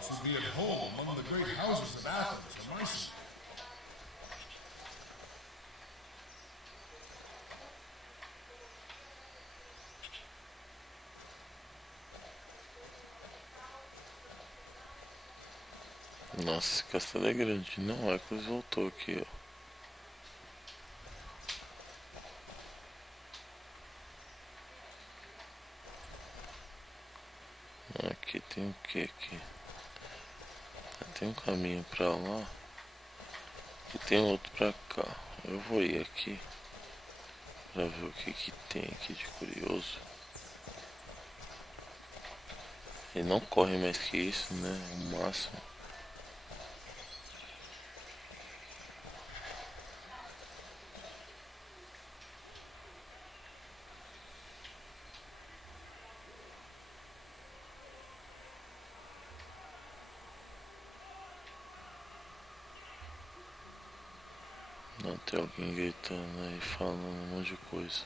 Exiles who be at home among the great houses of Athens or Mycenae. Nossa, esse castelo é grande. Não, Hércules voltou aqui, ó. Aqui tem o que aqui? Tem um caminho pra lá e tem outro pra cá. Eu vou ir aqui pra ver o que tem aqui de curioso. Ele não corre mais que isso, né? O máximo. Não, tem alguém gritando aí, falando um monte de coisa.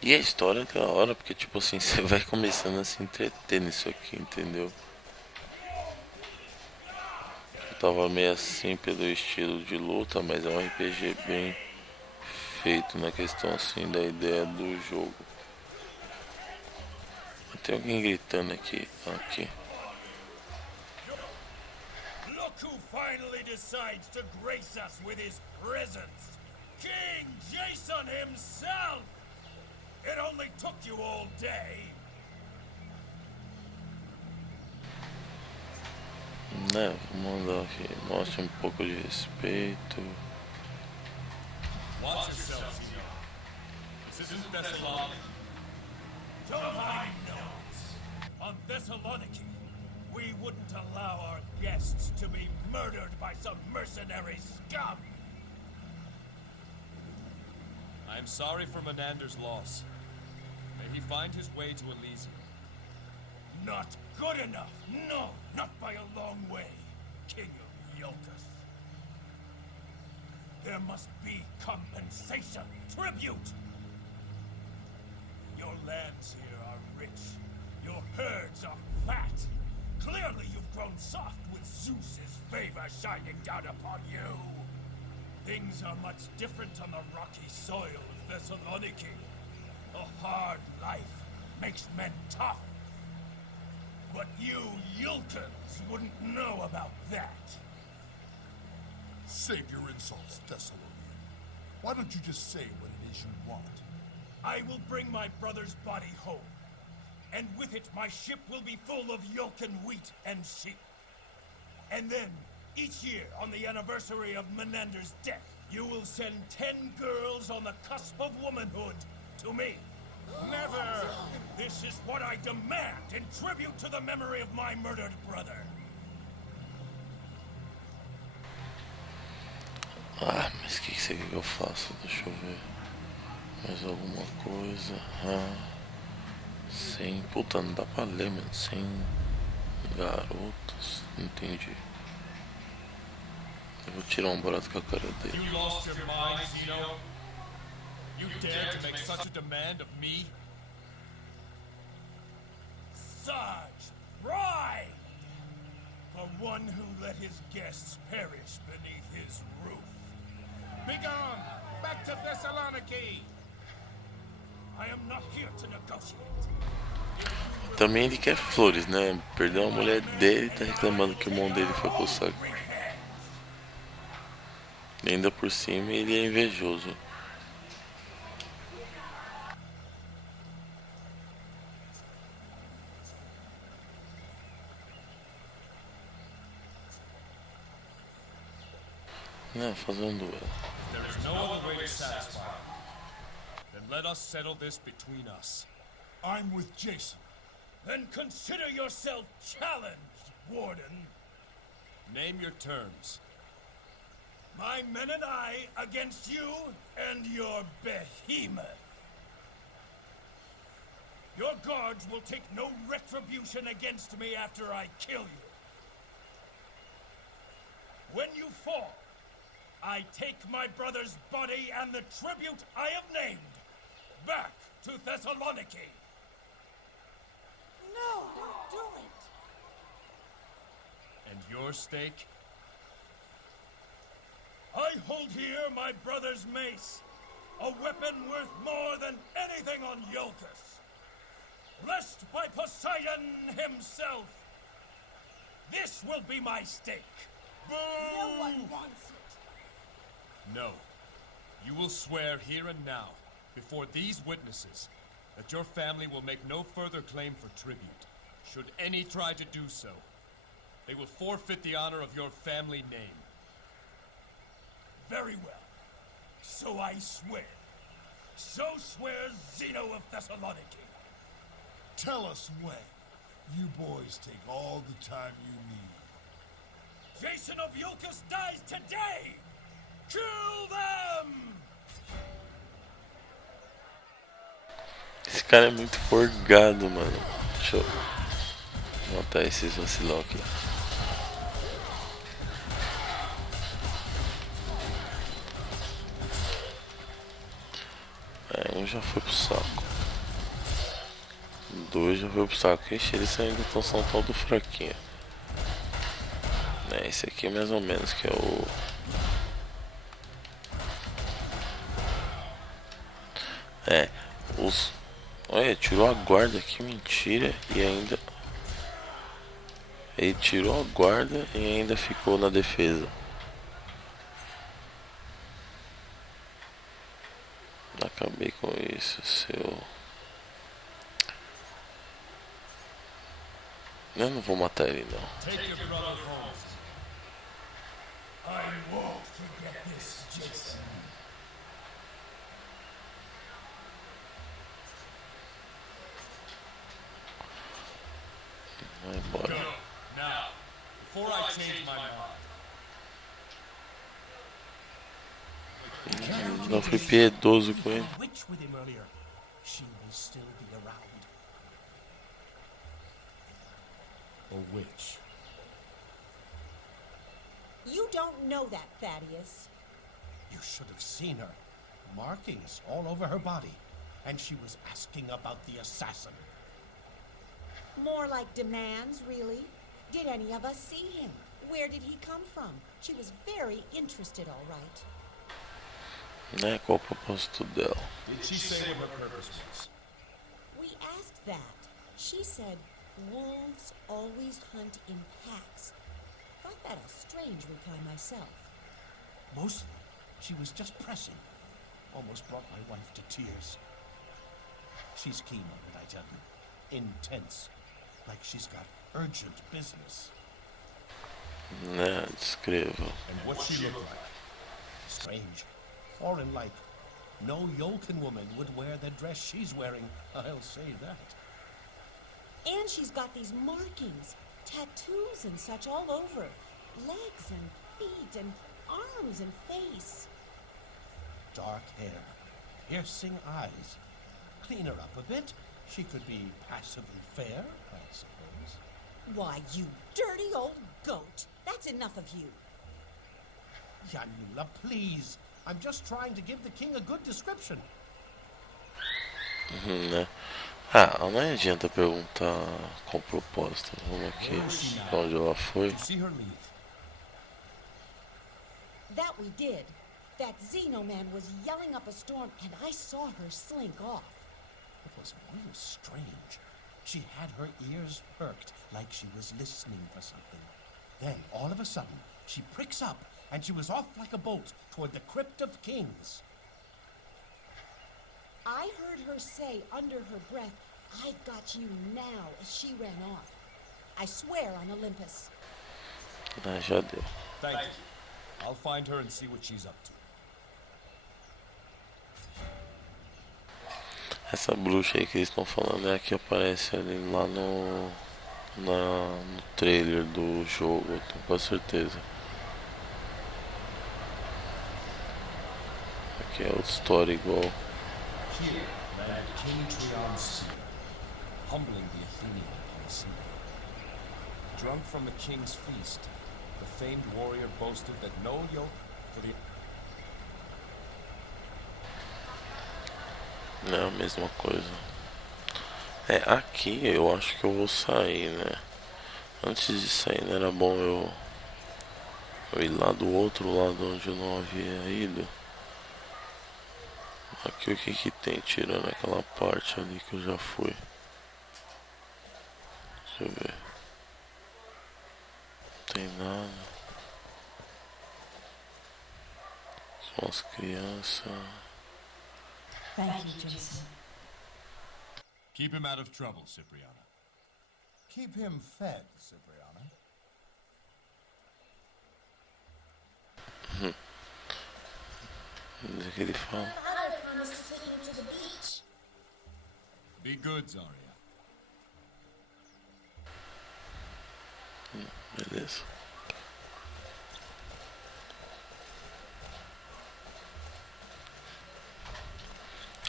E a história é da hora, porque tipo assim, você vai começando a se entreter nisso aqui, entendeu? Eu tava meio assim pelo estilo de luta, mas é um RPG bem feito na questão assim da ideia do jogo. Tem alguém gritando aqui, aqui. Look who finally decides to grace us with his presence! King Jason himself! It only took you all day. Né, vamos mandar aqui. Mostre um pouco de respeito. Watch yourselves, you know. This isn't Thessaloniki. Don't I know? On Thessaloniki, we wouldn't allow our guests to be murdered by some mercenary scum. I am sorry for Menander's loss. May he find his way to Elysium. Not good enough. No, not by a long way, King of Iolcus. There must be compensation, tribute. Your lands here are rich. Your herds are fat. Clearly you've grown soft with Zeus's favor shining down upon you. Things are much different on the rocky soil of Thessaloniki. A hard life makes men tough. But you Yulkans wouldn't know about that. Save your insults, Thessalonian. Why don't you just say what it is you want? I will bring my brother's body home. And with it, my ship will be full of Yulkan wheat and sheep. And then, each year, on the anniversary of Menander's death, you will send 10 girls on the cusp of womanhood to me. Never! This is what I demand in tribute to the memory of my murdered brother. Ah, mas o que você quer que eu faça? Deixa eu ver. Mais alguma coisa? Sem. Puta, não dá pra ler, mano. Sem garotos. Não entendi. Eu vou tirar um barato com a cara dele. You lost your mind, Zeno? You dare to make such a demand of me? Such pride! For one who let his guests perish beneath his roof. Begone! Back to Thessaloniki! I am not here to negotiate. Também ele quer flores, né? Perdeu a mulher dele e tá reclamando que o irmão dele foi pro saco. E ainda por cima ele é invejoso. Não, fazer um duelo. There is no other way to satisfy him. Then let us settle this between us. I'm with Jason. Then consider yourself challenged, Warden. Name your terms. My men and I against you and your behemoth. Your guards will take no retribution against me after I kill you. When you fall, I take my brother's body and the tribute I have named back to Thessaloniki. No, don't do it. And your stake? I hold here my brother's mace, a weapon worth more than anything on Iolcus. Blessed by Poseidon himself. This will be my stake. No one wants it. No. You will swear here and now, before these witnesses, that your family will make no further claim for tribute. Should any try to do so, they will forfeit the honor of your family name. Very well. So I swear. So swears Zeno of Thessaloniki. Tell us when. You boys take all the time you need. Jason of Iolcus dies today! Kill them! Esse cara é muito forgado, mano. Deixa eu matar esses vacilão aqui. Um já foi pro saco. 2 já foi pro saco. Ixi, eles ainda estão são tal do fraquinho. Esse aqui é mais ou menos que é o... os... Olha, tirou a guarda, que mentira. E ainda... Ele tirou a guarda e ainda ficou na defesa. Acabei com isso, seu... Eu não vou matar ele, não. Take your brother home. I won't forget this, Jason. Vai embora. Go. Now, before I change my mind. Não fui piedoso com ele. Witch with him earlier. She may still be around. A witch. You don't know that, Thaddeus. You should have seen her. Markings all over her body. And she was asking about the assassin. More like demands, really. Did any of us see him? Where did he come from? She was very interested, all right. Né? Qual o propósito dela? Did she say what her purpose was? We asked that. She said wolves always hunt in packs. Thought that a strange reply myself. Mostly, she was just pressing. Almost brought my wife to tears. She's keen on it, I tell you. Intense. Like she's got urgent business. Né? Descreva. And what's she look like? Strange. Foreign-like. No Yolkin woman would wear the dress she's wearing, I'll say that. And she's got these markings, tattoos and such all over. Legs and feet and arms and face. Dark hair. Piercing eyes. Clean her up a bit. She could be passably fair, I suppose. Why, you dirty old goat. That's enough of you. Janula, please. I'm just trying to give the king a good description. Né? Ah, não adianta perguntar com propósito. Vamos aqui. Pra onde ela foi? Did you see her leave? That we did. That Xeno man was yelling up a storm, and I saw her slink off. It was real strange. She had her ears perked like she was listening for something. Then, all of a sudden, she pricks up, and she was off like a bolt toward the Crypt of Kings. I heard her say under her breath, "I've got you now," as she ran off. I swear on Olympus. Ah, já deu. Thank you. I'll find her and see what she's up to. Essa bruxa aí que eles estão falando é a que aparece ali lá no trailer do jogo, tenho quase certeza. Aqui é outra história igual. Here landed King Trion's spear, humbling the Athenian upon the sea. Drunk from the king's feast, the famed warrior boasted that no yoke for the... Não é a mesma coisa. É, aqui eu acho que eu vou sair, né? Antes de sair, não era bom eu ir lá do outro lado onde eu não havia ido. Aqui o que que tem, tirando aquela parte ali que eu já fui. Deixa eu ver. Não tem nada. São as crianças. Thank you, Jason. Keep him out of trouble, Cipriana. Keep him fed, Cipriana. Onde é que ele fala? Father promised to take you to the beach. Be good, Zarya. Beleza.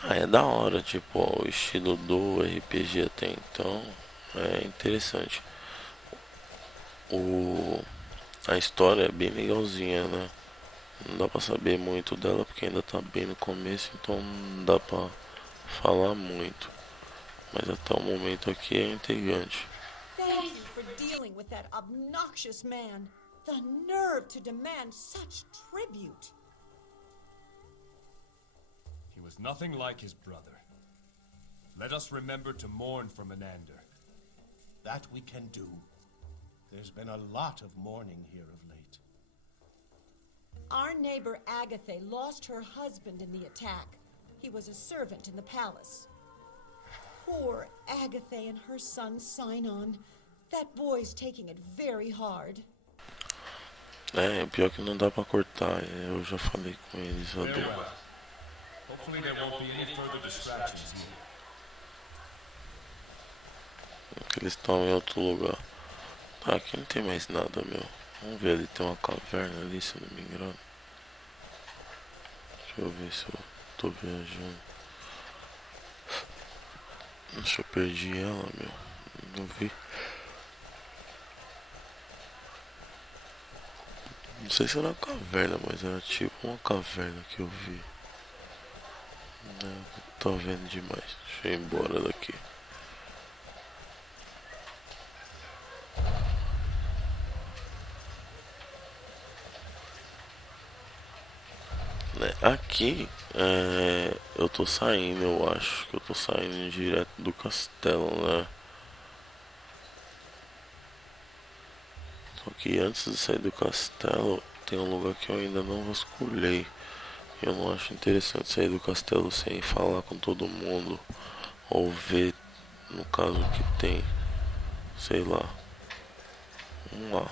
Ah, é da hora, tipo, ó, o estilo do RPG até então é interessante. A história é bem legalzinha, né? Não dá pra saber muito dela porque ainda tá bem no começo, então não dá pra falar muito. Mas até o momento aqui é intrigante. Thank you for dealing with that obnoxious man. The nerve to demand such tribute. He was nothing like his brother. Let us remember to mourn for Menander. That we can do. There's been a lot of mourning here of late. Our neighbor Agatha lost her husband in the attack. He was a servant in the palace. Poor Agatha and her son Sinon. That boy's taking it very hard. É, pior que não dá pra cortar, eu já falei com eles, Farewell. Adel. Hopefully there won't be any further distractions here. Eles estão em outro lugar. Tá, aqui não tem mais nada, meu. Vamos ver, ali tem uma caverna ali, se eu não me engano. Deixa eu ver se eu tô viajando. Acho que eu perdi ela, meu. Não vi. Não sei se era uma caverna, mas era tipo uma caverna que eu vi. Não, tô vendo demais. Deixa eu ir embora daqui. Né, aqui eu tô saindo, eu acho que eu tô saindo direto do castelo, né? Só que antes de sair do castelo tem um lugar que eu ainda não vasculhei. Eu não acho interessante sair do castelo sem falar com todo mundo ou ver, no caso, que tem, sei lá. Vamos lá.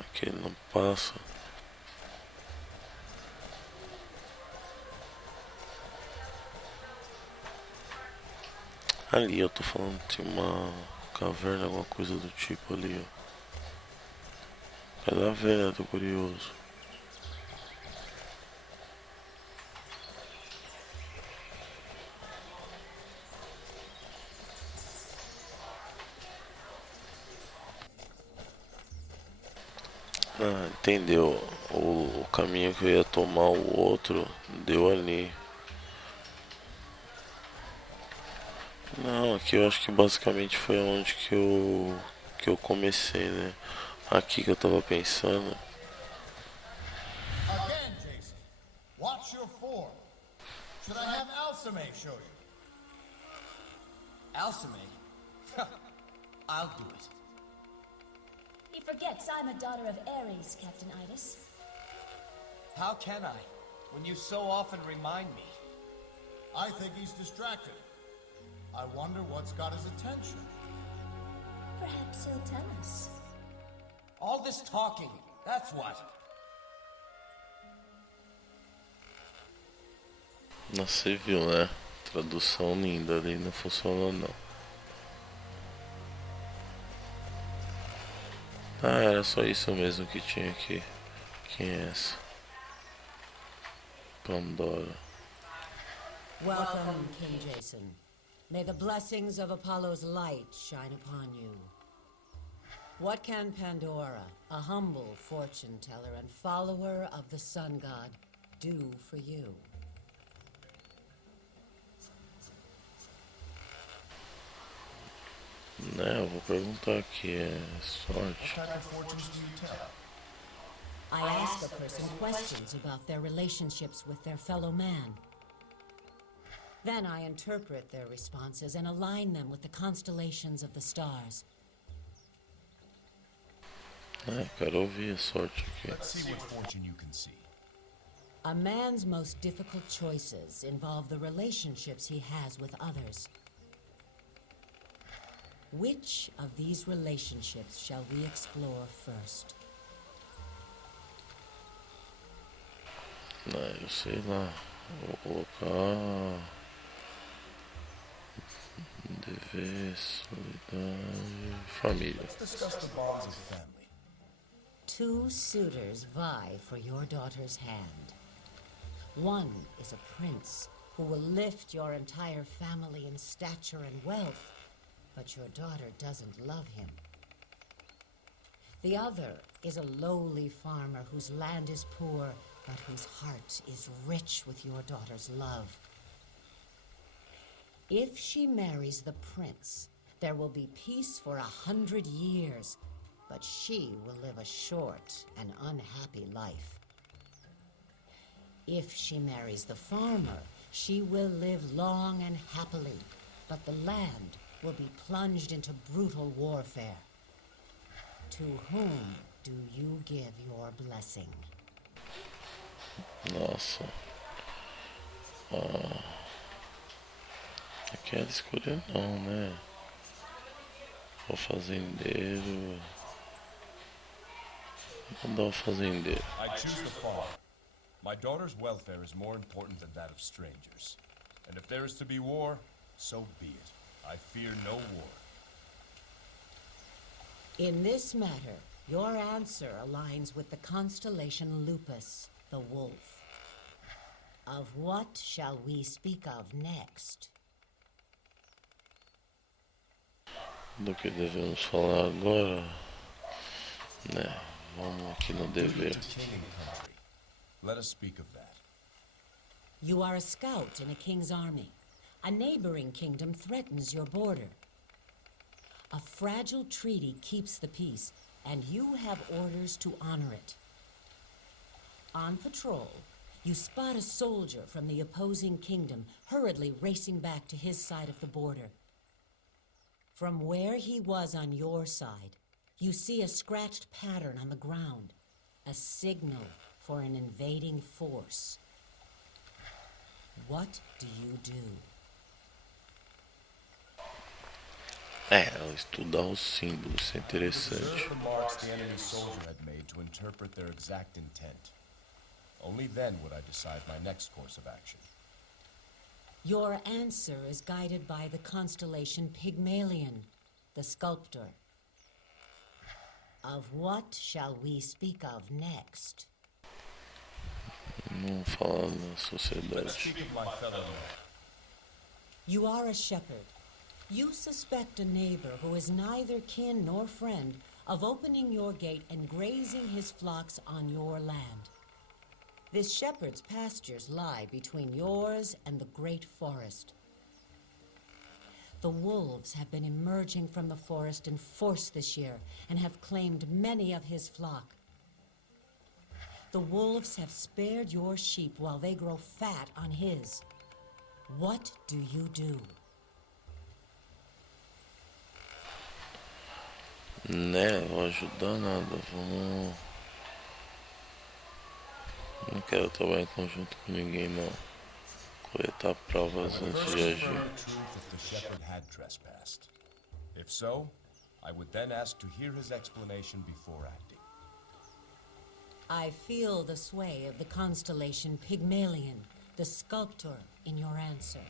Aqui ele não passa. Ali eu tô falando que tem uma caverna, alguma coisa do tipo ali, ó. Vai lá ver, né? Tô curioso. Ah, entendeu? O caminho que eu ia tomar, o outro, deu ali. Não, aqui eu acho que basicamente foi onde que eu comecei, né? Aqui que eu tava pensando. Again, Jason. Watch your form. Should I have Alcime show you? Alcime? I'll do it. He forgets I'm a daughter of Ares, Captain Idas. How can I, when you so often remind me? I think he's distracted. I wonder what's got his attention. Perhaps he'll tell us. All this talking, that's what. Nossa, você viu, né? Tradução linda ali, não funcionou não. Ah, era só isso mesmo que tinha aqui. Quem é essa? Pandora. Welcome, King Jason. May the blessings of Apollo's light shine upon you. What can Pandora, a humble fortune teller and follower of the sun god, do for you? Né, eu vou perguntar aqui, sorte. What type of fortunes do you tell? I ask a person questions about their relationships with their fellow man. Then I interpret their responses and align them with the constellations of the stars. Quero ouvir a sorte aqui. Let's see what fortune you can see. A man's most difficult choices involve the relationships he has with others. Which of these relationships shall we explore first? Eu sei lá. Vou colocar. Dever, solidariedade, família. Let's discuss the bonds of family. Two suitors vie for your daughter's hand. One is a prince who will lift your entire family in stature and wealth, but your daughter doesn't love him. The other is a lowly farmer whose land is poor, but whose heart is rich with your daughter's love. If she marries the prince, there will be peace for 100 years, but she will live a short and unhappy life. If she marries the farmer, she will live long and happily, but the land will be plunged into brutal warfare. To whom do you give your blessing? Nossa. Aqui ela escolheu não, né? O fazendeiro. Vou dar o fazendeiro. I choose the farm. My daughter's welfare is more important than that of strangers. And if there is to be war, so be it. I fear no war. In this matter, your answer aligns with the constellation Lupus, the wolf. Of what shall we speak of next? Do que devemos falar agora? Né, vamos aqui no dever. King and country. Let us speak of that. You are a scout in a king's army. A neighboring kingdom threatens your border. A fragile treaty keeps the peace, and you have orders to honor it. On patrol, you spot a soldier from the opposing kingdom hurriedly racing back to his side of the border. From where he was on your side, you see a scratched pattern on the ground, a signal for an invading force. What do you do? Estudar os símbolos, isso é interessante. Observe the marks the enemy soldier had made to interpret their exact intent. Only then would I decide my next course of action. Your answer is guided by the constellation Pygmalion, the sculptor. Of what shall we speak of next? Não falar na Let us sociedade. speak of my fellow man. You are a shepherd. You suspect a neighbor who is neither kin nor friend of opening your gate and grazing his flocks on your land. This shepherd's pastures lie between yours and the great forest. The wolves have been emerging from the forest in force this year and have claimed many of his flock. The wolves have spared your sheep while they grow fat on his. What do you do? Né, vou ajudar nada, vamos. Não quero trabalhar em conjunto com ninguém não. Coletar provas antes First de confirm agir. the truth if the shepherd had trespassed. If so, I would then ask to hear his explanation before acting. I feel the sway of the constellation Pygmalion, the sculptor, in your answer.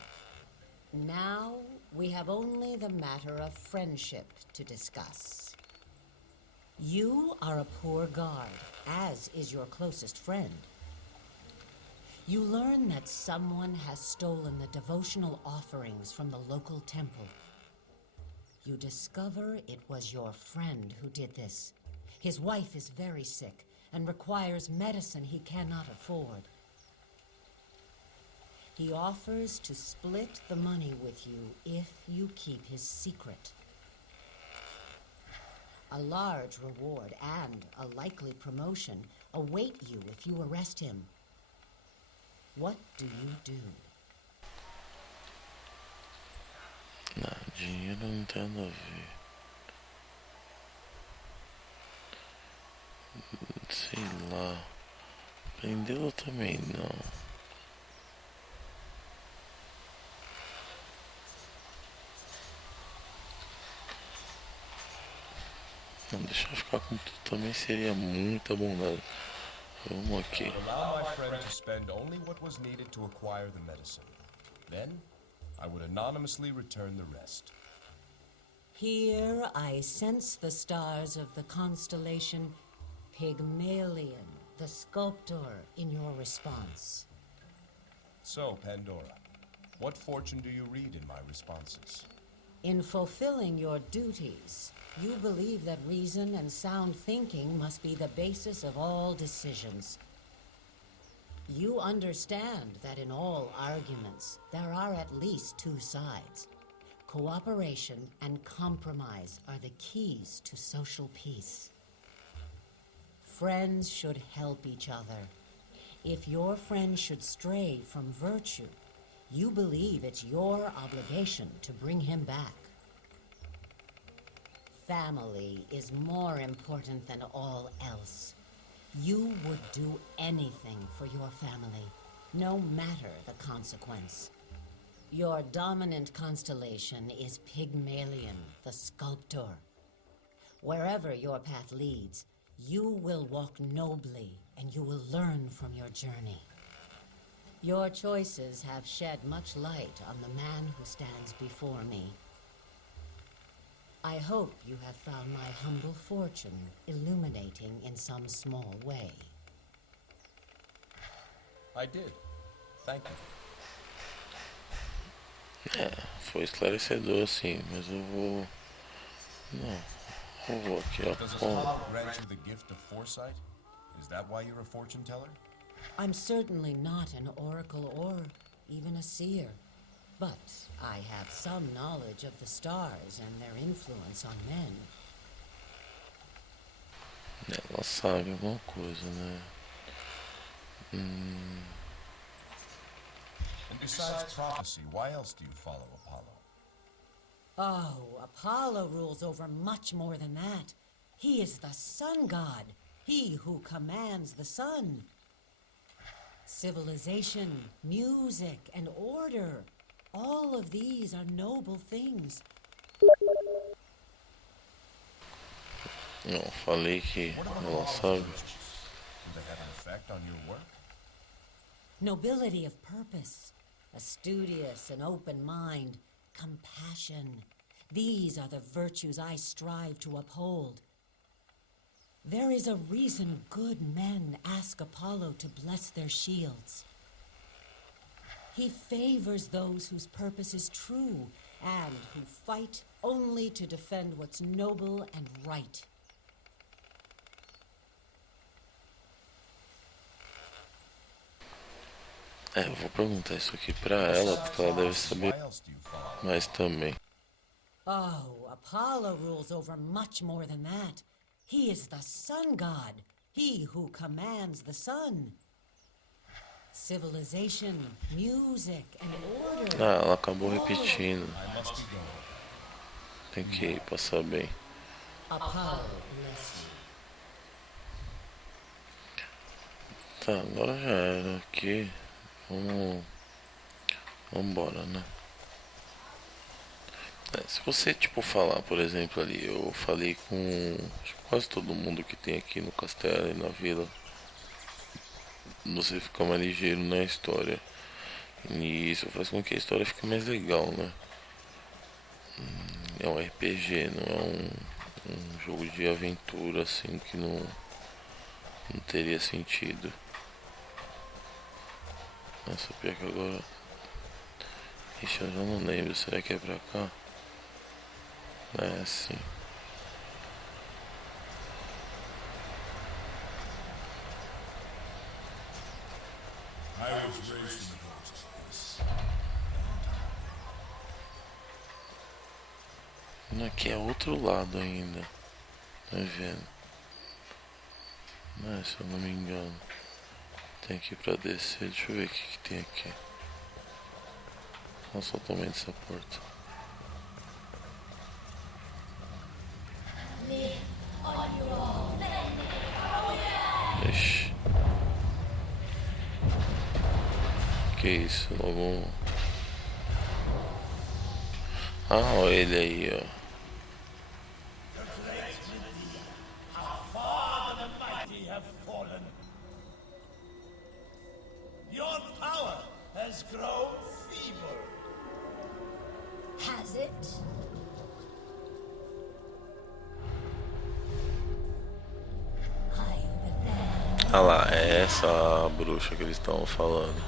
Now we have only the matter of friendship to discuss. You are a poor guard, as is your closest friend. You learn that someone has stolen the devotional offerings from the local temple. You discover it was your friend who did this. His wife is very sick and requires medicine he cannot afford. He offers to split the money with you if you keep his secret. A large reward and a likely promotion await you if you arrest him. What do you do? Não, dinheiro não tem nada a ver. Sei lá. Prendê-lo também não. Não, deixar ficar com tudo também seria muita bondade. Vamos aqui. Allow my friend to spend only what was needed to acquire the medicine. Then, I would anonymously return the rest. Here I sense the stars of the constellation Pygmalion, the sculptor, in your response. So, Pandora, what fortune do you read in my responses? In fulfilling your duties, you believe that reason and sound thinking must be the basis of all decisions. You understand that in all arguments, there are at least two sides. Cooperation and compromise are the keys to social peace. Friends should help each other. If your friend should stray from virtue, you believe it's your obligation to bring him back. Family is more important than all else. You would do anything for your family, no matter the consequence. Your dominant constellation is Pygmalion, the sculptor. Wherever your path leads, you will walk nobly and you will learn from your journey. Your choices have shed much light on the man who stands before me. I hope you have found my humble fortune illuminating in some small way. I did. Thank you. Foi esclarecedor sim, mas eu vou... Não, eu vou aqui, ó. Does Apollo grant you the gift of foresight? Is that why you're a fortune teller? I'm certainly not an oracle or even a seer, but I have some knowledge of the stars and their influence on men. Ela sabe alguma coisa, né? And besides prophecy, why else do you follow Apollo? Oh, Apollo rules over much more than that. He is the sun god, he who commands the sun. Civilization, music, and order. All of these are noble things. Não, falei que ela sabe. Do they have an effect on your work? Nobility of purpose, a studious and open mind, compassion. These are the virtues I strive to uphold. There is a reason good men ask Apollo to bless their shields. He favors those whose purpose is true and who fight only to defend what's noble and right. Eu vou perguntar isso aqui pra ela, porque ela deve saber mais também. Oh, Apollo rules over much more than that. He is the sun god, he who commands the sun. Civilization, music, and order. Ah, ela acabou repetindo. Tem que ir pra saber. Apollo bless you. Tá, agora já era aqui. Vamos embora, né? Se você, tipo, falar, por exemplo, ali, eu falei com quase todo mundo que tem aqui no castelo e na vila, você fica mais ligeiro na história. E isso faz com que a história fique mais legal, né? É um RPG, não é um jogo de aventura, assim, que não teria sentido. Nossa, pior que agora... Ixi, eu já não lembro, será que é pra cá? É, sim. I was raised in the villages. Aqui é outro lado ainda. Vai vendo. Mas, se eu não me engano, tem aqui pra descer. Deixa eu ver o que tem aqui. Nossa, totalmente essa porta. Ixi. Que isso? Logo. Ah, olha ele aí, ó. Your power has grown feeble. Has it? Ah lá, é essa a bruxa que eles estão falando.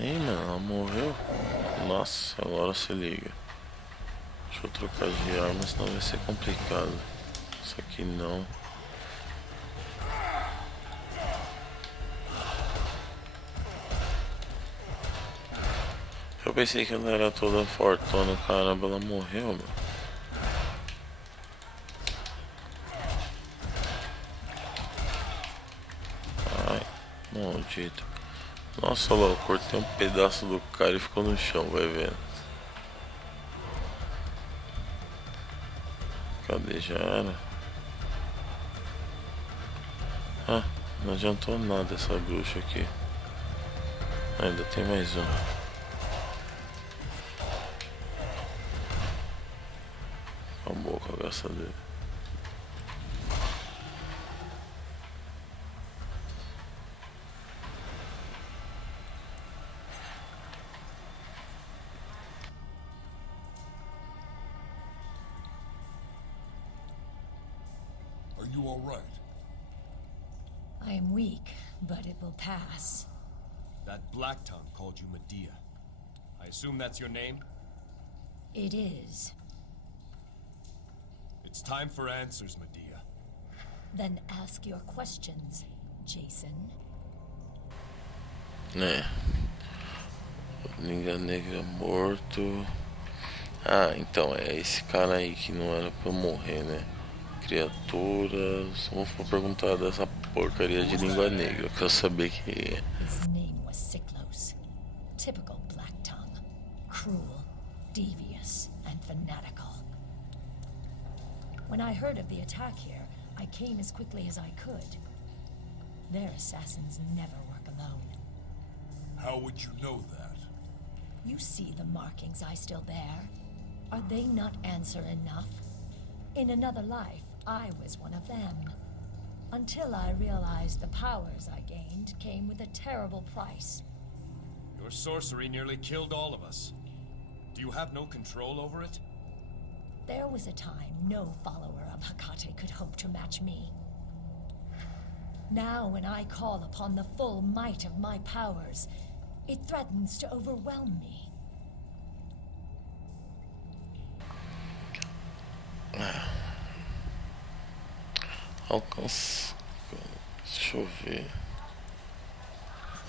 Ih, mano, ela morreu? Nossa, agora se liga. Deixa eu trocar de arma, senão vai ser complicado. Isso aqui não. Eu pensei que ela era toda fortona, caramba, ela morreu, mano. Ai, maldito. Nossa, lá, eu cortei um pedaço do cara e ficou no chão, vai vendo. Cadê? Já era? Ah, não adiantou nada essa bruxa aqui. Ainda tem mais um. Acabou com a graça dele. Are you all right? I am weak, but it will pass. That Black Tongue called you Medea. I assume that's your name? It is. It's time for answers, Medea. Then ask your questions, Jason. Né? Ninguém Negra morto. Ah, então é esse cara aí que não era pra eu morrer, né? Criaturas. Vou perguntar dessa porcaria de língua negra, pra eu saber que é. His name was Siklos. Typical Black Tongue. Cruel, devious, and fanatical. When I heard of the attack here, I came as quickly as I could. Their assassins never work alone. How would you know that? You see the markings I still bear. Are they not answer enough? In another life, I was one of them. Until I realized the powers I gained came with a terrible price. Your sorcery nearly killed all of us. Do you have no control over it? There was a time no follower of Hecate could hope to match me. Now, when I call upon the full might of my powers, it threatens to overwhelm me. Alcança. Deixa eu ver.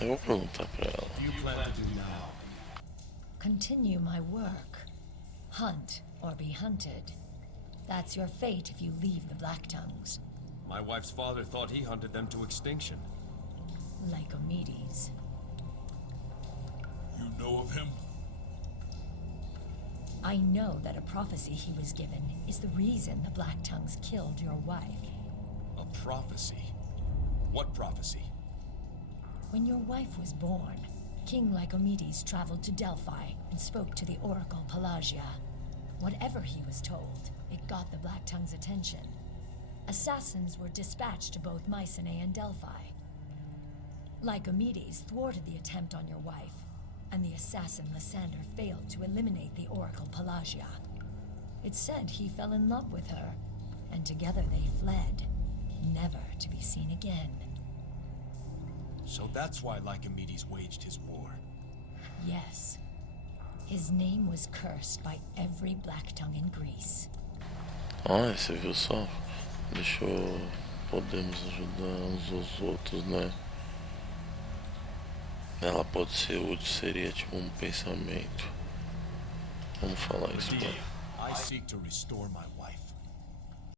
Eu vou perguntar pra ela. What do you plan to do now? Continue my work. Hunt or be hunted. That's your fate if you leave the Black Tongues. My wife's father thought he hunted them to extinction. Lycomedes. You know of him? I know that a prophecy he was given is the reason the Black Tongues killed your wife. A prophecy? What prophecy? When your wife was born, King Lycomedes traveled to Delphi and spoke to the Oracle Pelagia. Whatever he was told, it got the Black Tongue's attention. Assassins were dispatched to both Mycenae and Delphi. Lycomedes thwarted the attempt on your wife, and the assassin Lysander failed to eliminate the Oracle Pelagia. It's said he fell in love with her, and together they fled, never to be seen again. So that's why Lycomedes waged his war. Yes. His name was cursed by every Black Tongue in Greece. Ah, você viu só? Deixou... Podemos ajudar uns aos outros, né? Ela pode ser útil, seria tipo um pensamento. Vamos falar isso, mano. I seek to restore my wife.